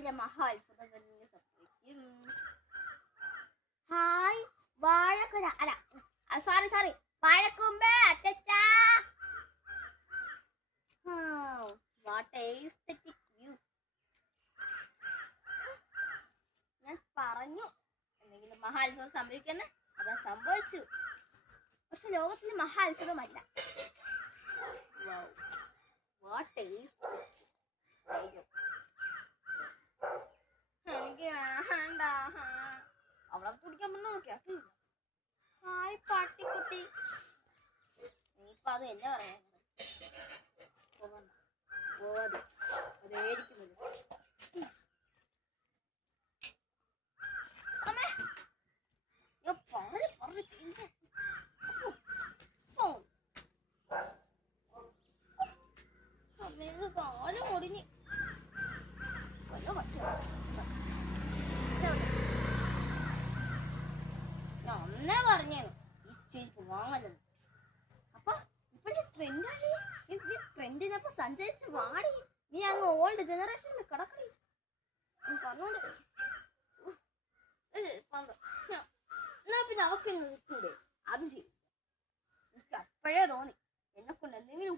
ലോകത്തിലെ മഹാത്ഭുതം തന്നെ സംഭവിക്കും. ഹായ് വാഴക്കൊല അല്ല സോറി വാഴക്കൊമ്പ് അച്ചച്ചാ. What a aesthetic view. ഞാൻ പറഞ്ഞു എന്തെങ്കിലും മഹാത്ഭുതം സംഭവിക്കുന്ന അത് സംഭവിച്ചു. പക്ഷെ ലോകത്തിലെ മഹാത്ഭുതമല്ല. വാട്ട് എ എനിക്ക് വേണ്ട. അവളെ കുടിക്കാൻ പറ്റുന്ന നോക്കിയാ. ഹായ് പാട്ടിക്കുട്ടി. ഇനിയിപ്പൊ അത് എന്നെ പറയാൻ പോവാതെ അതേരിക്കുന്നത്. ഞാൻ പറഞ്ഞു ചെയ്യ കാലം ഒടിഞ്ഞ് ഒന്നേ പറഞ്ഞാണ് ഇച്ചിരി വാങ്ങലെന്ന്. അപ്പൊ ഇപ്പോഴത്തെ ട്രെൻഡാണ്. ഈ ട്രെൻഡിനൊപ്പം സഞ്ചരിച്ച് വാടി. നീ അങ്ങ് ഓൾഡ് ജനറേഷനിൽ കിടക്കണി പറഞ്ഞോണ്ട്. എന്നാ പിന്നെ അവർക്ക് നിൽക്കൂടെ? അത് ചെയ്യും. എനിക്ക് അപ്പോഴേ തോന്നി എന്നെ കൊണ്ട് എന്തെങ്കിലും